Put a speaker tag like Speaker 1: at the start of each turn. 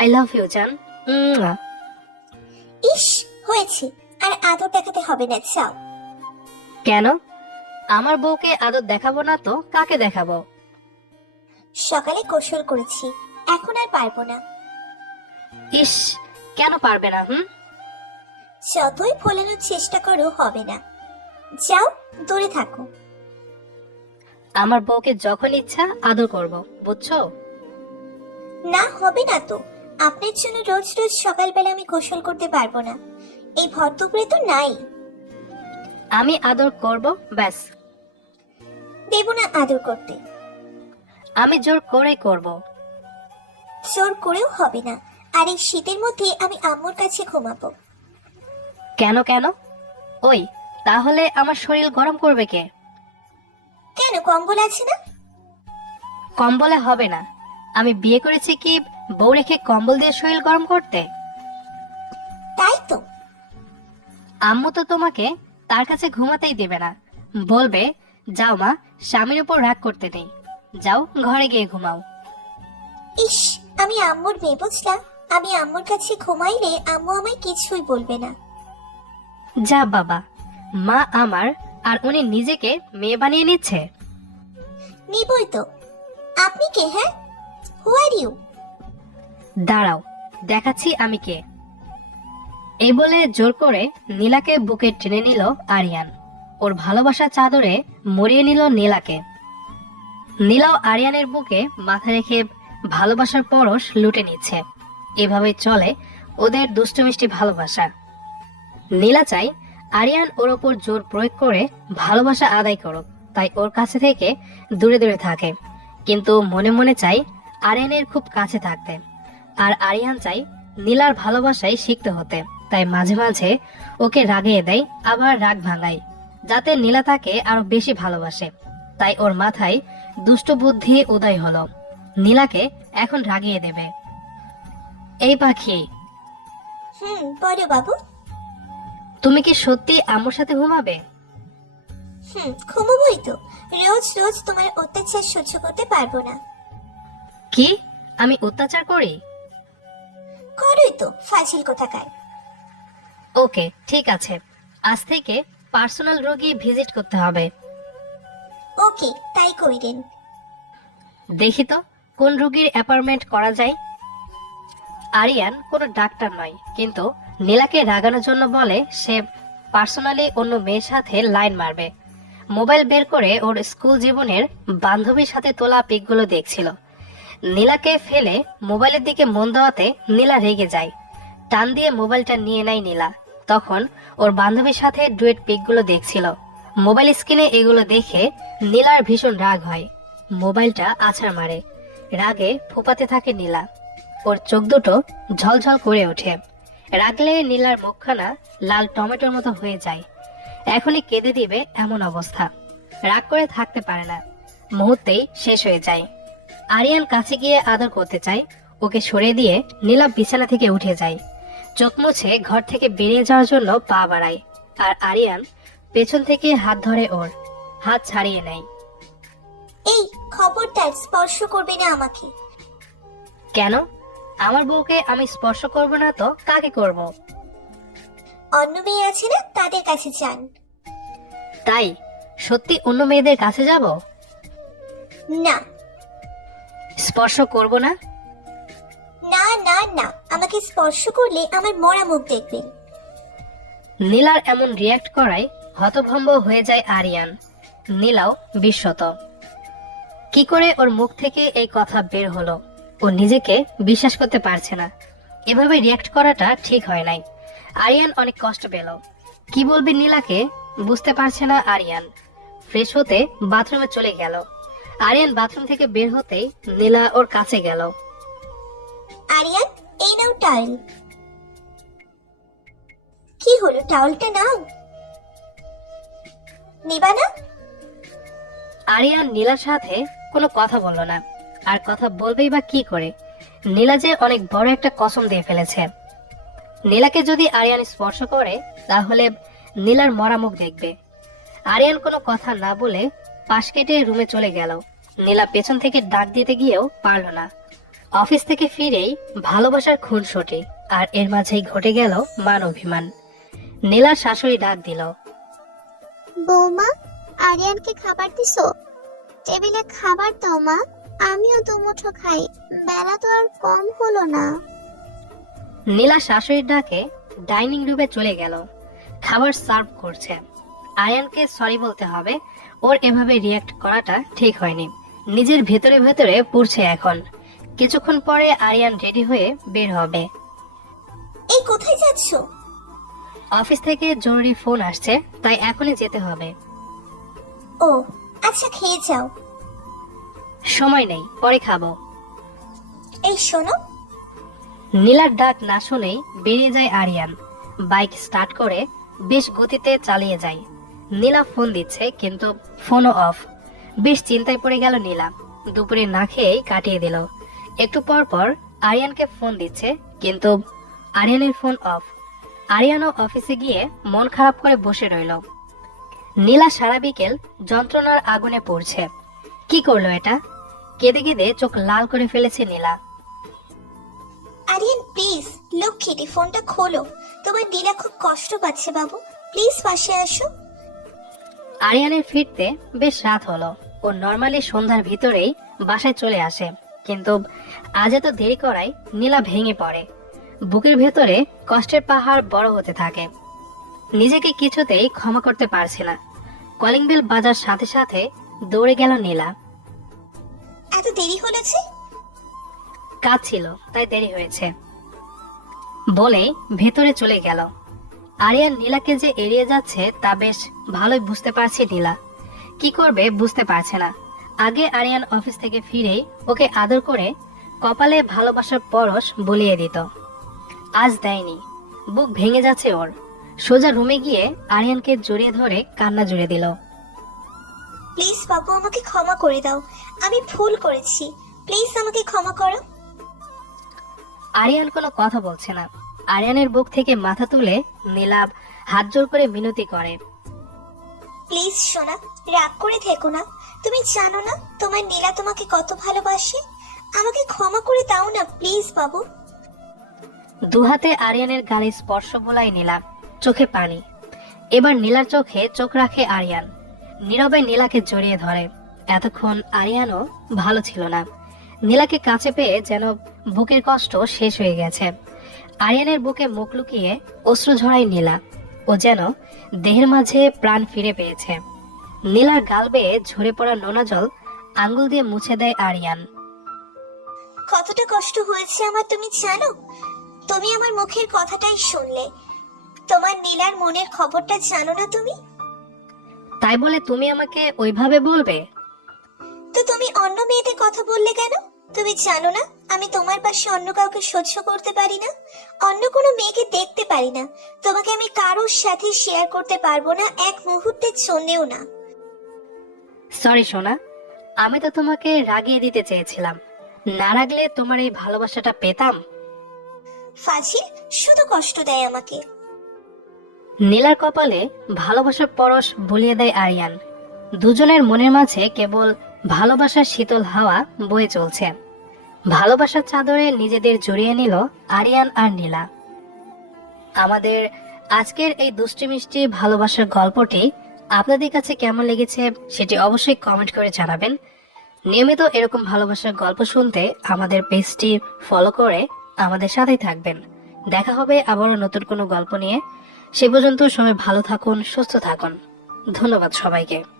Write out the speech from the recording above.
Speaker 1: I love you জান।
Speaker 2: ইস হয়েছে। আর আদর দেখাতে হবে না চাও
Speaker 1: কেন? আমার বউকে আদর দেখাবো না তো কাকে দেখাবো?
Speaker 2: সকালে কৌশল করেছি এখন আর পারব না।
Speaker 1: ইস কেন পারবে না হুম?
Speaker 2: যতই ফোলানোর চেষ্টা করো হবে না। যাও দূরে থাকো।
Speaker 1: আমার বউকে যখন ইচ্ছা আদর করব বুঝছ?
Speaker 2: না হবে না তো। আপনার জন্য রোজ রোজ সকালবেলা আমি গোসল করতে পারব না। এই ভরদুপুরে তো নাই।
Speaker 1: আমি আদর করব ব্যাস।
Speaker 2: দেব না আদর করতে।
Speaker 1: আমি জোর করে করব।
Speaker 2: জোর করেও হবে না। আর এই শীতের মধ্যে আমি আম্মুর কাছে ঘুমাবো।
Speaker 1: কেন কেন? ওই তাহলে আমার শরীর গরম করবে কে?
Speaker 2: কেন কম্বল আছে না?
Speaker 1: কম্বলে হবে না। আমি বিয়ে করেছি কি বউ রেখে কম্বল দিয়ে শরীর গরম করতে?
Speaker 2: তাই তো।
Speaker 1: আম্মু তো তোমাকে তার কাছে ঘুমাতেই দেবে না। বলবে যাও মা স্বামীর উপর রাগ করতে নেই। যাও ঘরে গিয়ে ঘুমাও।
Speaker 2: ইস আমি আম্মুর মেয়ে বুঝলাম। আমি আম্মুর কাছে ঘুমাইলে আম্মু আমায় কিছুই বলবে না।
Speaker 1: যা বাবা মা আমার আর উনি নিজেকে মেয়ে বানিয়ে নিচ্ছে।
Speaker 2: নিবই তো। আপনি কে হ্যাঁ? হু আর ইউ
Speaker 1: দাঁড়াও, দেখাচ্ছি আমি কে। এই বলে জোর করে নীলাকে বুকে টেনে নিল আরিয়ান। ওর ভালোবাসা চাদরে মরিয়ে নিল নীলাকে। নীলাও আরিয়ানের বুকে মাথা রেখে ভালোবাসার পরশ লুটে নিচ্ছে। এভাবে চলে ওদের দুষ্ট মিষ্টি ভালোবাসা। নীলা চাই আরিয়ান ওর ওপর জোর প্রয়োগ করে ভালোবাসা আদায় করুক, তাই ওর কাছে থেকে দূরে দূরে থাকে। কিন্তু মনে মনে চাই আরিয়ানের খুব কাছে থাকতে। আর আরিয়ান চাই নীলার ভালোবাসায় শিখতে হতে। তাই মাঝে মাঝে ওকে রাগিয়ে দেয় আবার রাগ ভাঙায় যাতে নীলা তাকে আরও বেশি ভালোবাসে। তাই ওর মাথায় দুষ্ট বুদ্ধি উদয় হলো। নীলাকে এখন রাগিয়ে দেবে। এই পাখি।
Speaker 2: হুম বলো বাবু।
Speaker 1: তুমি কি সত্যি আমার সাথে ঘুমাবে?
Speaker 2: হুম ঘুমোবই তো। রোজ রোজ তোমার অত্যাচার সহ্য করতে পারব না।
Speaker 1: কি? আমি অত্যাচার করি?
Speaker 2: করোই তো ফাজিল কোথাকার।
Speaker 1: ওকে ঠিক আছে। আজ থেকে পার্সোনাল রোগী ভিজিট করতে হবে।
Speaker 2: ওকে তাই কইরেন
Speaker 1: দেখি তো কোন রোগীর অ্যাপয়েন্টমেন্ট করা যায়? আরিয়ান কোনো ডাক্তার নয় কিন্তু নীলাকে রাগানোর জন্য বলে সে পার্সোনালি অন্য মেয়ের সাথে লাইন মারবে। মোবাইল বের করে ওর স্কুল জীবনের বান্ধবীর সাথে তোলা পিকগুলো দেখছিল। নীলাকে ফেলে মোবাইলের দিকে মন দেওয়াতে নীলা রেগে যায়। টান দিয়ে মোবাইলটা নিয়ে নেয় নীলা। তখন ওর বান্ধবীর সাথে ডুয়েট পিকগুলো দেখছিল। মোবাইল স্ক্রিনে এগুলো দেখে নীলার ভীষণ রাগ হয়। মোবাইলটা আছাড় মারে। রাগে ফোপাতে থাকে নীলা। ওর চোখ দুটো ঝলঝল করে ওঠে। রাগলে নীলার মুখখানা লাল টমেটোর মতো হয়ে যায়। এখনই কেঁদে দিবে এমন অবস্থা। রাগ করে থাকতে পারে না। মুহূর্তেই শেষ হয়ে যায়। আরিয়ান কাছে গিয়ে আদর করতে চায় ওকে সরে দিয়ে নীলা বিছানা থেকে উঠে যায়। চোখ মুছে ঘর থেকে বেরিয়ে যাওয়ার জন্য পা বাড়ায় আর আরিয়ান পেছন থেকে হাত ধরে ওর হাত ছাড়িয়ে নেয়।
Speaker 2: এই খবরদার স্পর্শ করবে না আমাকে।
Speaker 1: কেন? আমার বউকে আমি স্পর্শ করব না তো কাকে করব?
Speaker 2: অন্য মেয়ে আছে না তাদের কাছে যান।
Speaker 1: তাই? সত্যি অন্য মেয়েদের কাছে যাব?
Speaker 2: না
Speaker 1: স্পর্শ করব না?
Speaker 2: না না না। আমাকে স্পর্শ করলে আমার মরা মুখ দেখবেন
Speaker 1: নীলার এমন রিয়াক্ট করায় হতভম্ব হয়ে যায় আরিয়ান। নীলাও বিস্মত। কি করে ওর মুখ থেকে এই কথা বের হলো? ও নিজেকে বিশ্বাস করতে পারছে না। এভাবে রিয়াক্ট করাটা ঠিক হয় নাই। আরিয়ান অনেক কষ্ট পেল। কি বলবে নীলাকে বুঝতে পারছে না আরিয়ান। ফ্রেশ হতে বাথরুমে চলে গেল। আরিয়ান বাথরুম থেকে বের হতেই নীলা ওর কাছে গেল।
Speaker 2: আরিয়ান এই নাও টাওয়েল কি হলো? টাওয়েলটা নাও। নিবা না?
Speaker 1: আরিয়ান নীলার সাথে কোনো কথা বলল না। আর কথা বলবেই বা কি করে? নীলা যে অনেক বড় একটা কসম দিয়ে ফেলেছে। নীলাকে যদি আরিয়ান স্পর্শ করে তাহলে নীলার মরা মুখ দেখবে। আরিয়ান কোনো কথা না বলে পাশ কেটে রুমে চলে গেল। নীলা পেছন থেকে ডাক দিতে গিয়েও পারল না। অফিস থেকে ফিরেই ভালোবাসার খুনসুটি আর এর মাঝেই ঘটে গেল মান অভিমান। নীলার শাশুড়ি ডাক দিল
Speaker 3: বৌমা আরিয়ানকে খাবার দিছো? টেবিলে খাবার দাও মা আমিও দুমুঠো খাই বেলা তো আর কম হলো না।
Speaker 1: নীলা শাশুড়ির ডাকে ডাইনিং রুমে চলে গেল। খাবার সার্ভ করছে। আয়ানকে সরি বলতে হবে ওর এভাবে রিয়াক্ট করাটা ঠিক হয়নি। নিজের ভেতরে ভেতরে পুড়ছে এখন। কিছুক্ষণ পরে আরিয়ান রেডি হয়ে বের হবে।
Speaker 2: এই কোথায় যাচ্ছ?
Speaker 1: অফিস থেকে জরুরি ফোন আসছে তাই এখনই যেতে হবে।
Speaker 2: ও আচ্ছা খেয়ে যাও।
Speaker 1: সময় নেই পরে খাব।
Speaker 2: এই শোনো।
Speaker 1: নীলার ডাক না শুনেই বেরিয়ে যায় আরিয়ান। বাইক স্টার্ট করে বেশ গতিতে চালিয়ে যায়। নীলা ফোন দিচ্ছে, কিন্তু ফোনও অফ। বেশ চিন্তায় পড়ে গেল নীলা। দুপুরে না খেয়েই কাটিয়ে দিল। একটু পর পর আরিয়ানকে ফোন দিচ্ছে, কিন্তু আরিয়ানের ফোন অফ। আরিয়ানও অফিসে গিয়ে মন খারাপ করে বসে রইল। নীলা সারা বিকেল যন্ত্রণার আগুনে পড়ছে। কি করল এটা? কেঁদে কেঁদে চোখ লাল করে ফেলেছে নীলা।
Speaker 2: আরিয়ান, প্লিজ লক্ষ্মীটি ফোনটা খোলো। তোমার নীলা খুব কষ্ট পাচ্ছে বাবু। প্লিজ পাশে আসো।
Speaker 1: আরিয়ানের ফিরতে বেশ রাত হলো ও নর্মালি সন্ধ্যার ভিতরেই বাসায় চলে আসে। কিন্তু আজ এত দেরি করায় নীলা ভেঙে পড়ে। বুকের ভেতরে কষ্টের পাহাড় বড় হতে থাকে। নিজেকে কিছুতেই ক্ষমা করতে পারছে না। কলিং বেল বাজার সাথে সাথে দৌড়ে গেল নীলা।
Speaker 2: এত দেরি যে?
Speaker 1: কাজ ছিল তাই দেরি হয়েছে। বলে ভেতরে চলে গেল। আরিয়ান নীলাকে যে এড়িয়ে যাচ্ছে তা বেশ ভালোই বুঝতে পারছে নীলা। কি করবে বুঝতে পারছে না। আগে আরিয়ান অফিস থেকে ফিরেই ওকে আদর করে কপালে ভালোবাসার পরশ বলিয়ে দিত। আজ দেয়নি। বুক ভেঙে যাচ্ছে ওর। সোজা রুমে গিয়ে আরিয়ানকে জড়িয়ে ধরে কান্না জুড়ে দিল।
Speaker 2: প্লিজ বাবু আমাকে ক্ষমা করে দাও। আমি ভুল করেছি। প্লিজ আমাকে ক্ষমা করো।
Speaker 1: আরিয়ান কোনো কথা বলছে না। আরিয়ানের বুক থেকে মাথা তুলে নীলাভ হাত জোর করে মিনতি করে।
Speaker 2: প্লিজ সোনা রাগ করে থেকো না। তুমি জানো না তোমার নীলা তোমাকে কত ভালোবাসে? আমাকে ক্ষমা করে দাও না প্লিজ বাবু।
Speaker 1: দুহাতে আরিয়ানের গালে স্পর্শ বোলায় নীলা চোখে পানি। এবার নীলার চোখে চোখ রাখে আরিয়ান। নীরবে নীলাকে জড়িয়ে ধরে। এতক্ষণ আরিয়ানও ভালো ছিল না। নীলাকে কাছে পেয়ে যেন বুকের কষ্ট শেষ হয়ে গেছে। আরিয়ানের বুকে মুখ লুকিয়ে অশ্রু ঝরায় নীলা। ও যেন দেহের মাঝে প্রাণ ফিরে পেয়েছে। নীলার গাল বেয়ে ঝরে পড়া নোনা জল আঙ্গুল দিয়ে মুছে দেয় আরিয়ান।
Speaker 2: কতটা কষ্ট হয়েছে আমার তুমি জানো? তুমি আমার মুখের কথাটাই শুনলে। তোমার নীলার মনের খবরটা জানো না তুমি?
Speaker 1: তাই বলে তুমি আমাকে ওইভাবে বলবে?
Speaker 2: তো তুমি অন্য মেয়েদের কথা বললে কেন? তুমি জানো না আমি তোমার পাশে অন্য কাউকে সহ্য করতে পারি না অন্য কোনো মেয়েকে দেখতে পারি না। তোমাকে আমি কারোর সাথে শেয়ার করতে পারব না এক মুহূর্তের জন্যেও না।
Speaker 1: সরি সোনা। আমি তো তোমাকে রাগিয়ে দিতে চেয়েছিলাম। না রাগলে তোমার এই ভালোবাসাটা পেতাম?
Speaker 2: ফাজিল শুধু কষ্ট দেয় আমাকে।
Speaker 1: নীলার কপালে ভালোবাসার পরশ বলিয়ে দেয় আরিয়ান। দুজনের মনের মাঝে কেবল ভালোবাসার শীতল হাওয়া বয়ে চলছে। ভালোবাসার চাদরে নিজেদের জড়িয়ে নিল আরিয়ান আর নীলা। আমাদের আজকের এই দুষ্টি মিষ্টি ভালোবাসার গল্পটি আপনাদের কাছে কেমন লেগেছে সেটি অবশ্যই কমেন্ট করে জানাবেন। নিয়মিত এরকম ভালোবাসার গল্প শুনতে আমাদের পেজটি ফলো করে আমাদের সাথেই থাকবেন। দেখা হবে আবারও নতুন কোনো গল্প নিয়ে। সে পর্যন্ত সবাই ভালো থাকুন, সুস্থ থাকুন। ধন্যবাদ সবাইকে।